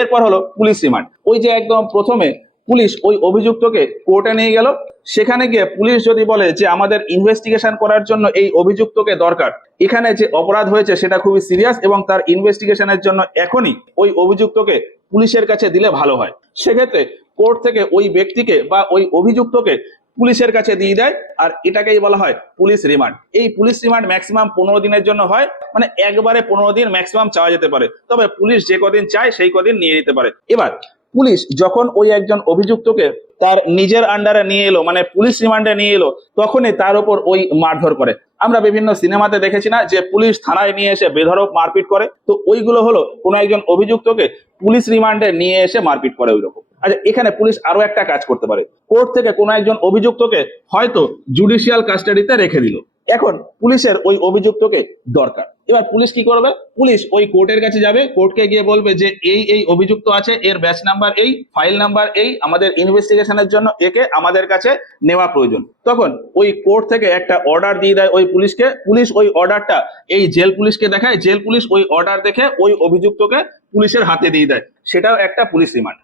এরপর হলো police remand. ওই যে একদম প্রথমে পুলিশ ওই অভিযুক্তকে কোর্টে নিয়ে গেল, সেখানে গিয়ে পুলিশ যদি বলে যে আমাদের ইনভেস্টিগেশন করার জন্য এই অভিযুক্তকে দরকার, এখানে যে অপরাধ হয়েছে সেটা খুবই সিরিয়াস এবং তার ইনভেস্টিগেশনের জন্য এখনই ওই অভিযুক্তকে পুলিশের কাছে দিলে ভালো হয়, সেক্ষেত্রে কোর্ট থেকে ওই ব্যক্তিকে বা ওই অভিযুক্তকে পুলিশের কাছে দিয়ে দেয়। আর এটাকেই বলা হয় পুলিশ রিমান্ড। এই পুলিশ রিমান্ড ম্যাক্সিমাম 15 দিনের জন্য হয়, মানে একবারে 15 দিন ম্যাক্সিমাম চাওয়া যেতে পারে, তবে পুলিশ যে কদিন চায় সেই কদিন নিয়ে নিতে পারে। এবার পুলিশ যখন ওই একজন অভিযুক্তকে তার নিজের আন্ডারে নিয়ে এলো, মানে পুলিশ রিমান্ডে নিয়ে এলো, তখনই তার উপর ওই মারধর করে। আমরা বিভিন্ন সিনেমাতে দেখেছি না যে পুলিশ থানায় নিয়ে এসে বেধড়ক মারপিট করে, তো ওইগুলো হলো কোনো একজন অভিযুক্তকে পুলিশ রিমান্ডে নিয়ে এসে মারপিট করে ওই রকম। আচ্ছা, এখানে পুলিশ আরো একটা কাজ করতে পারে, কোর্ট থেকে কোনো একজন অভিযুক্তকে হয়তো জুডিশিয়াল কাস্টাডিতে রেখে দিল, এখন পুলিশের ওই অভিযুক্তকে দরকার। এবার পুলিশ কি করবে? পুলিশ ওই কোর্টের কাছে যাবে, কোর্টকে গিয়ে বলবে যে এই অভিযুক্ত আছে, এর ব্যাচ নাম্বার এই, ফাইল নাম্বার এই, আমাদের ইনভেস্টিগেশনের জন্য একে আমাদের কাছে নেওয়া প্রয়োজন। তখন ওই কোর্ট থেকে একটা অর্ডার দিয়ে দেয় ওই পুলিশকে, পুলিশ ওই অর্ডারটা এই জেল পুলিশকে দেখায়, জেল পুলিশ ওই অর্ডার দেখে ওই অভিযুক্তকে পুলিশের হাতে দিয়ে দেয়, সেটাও একটা পুলিশ রিমান্ড।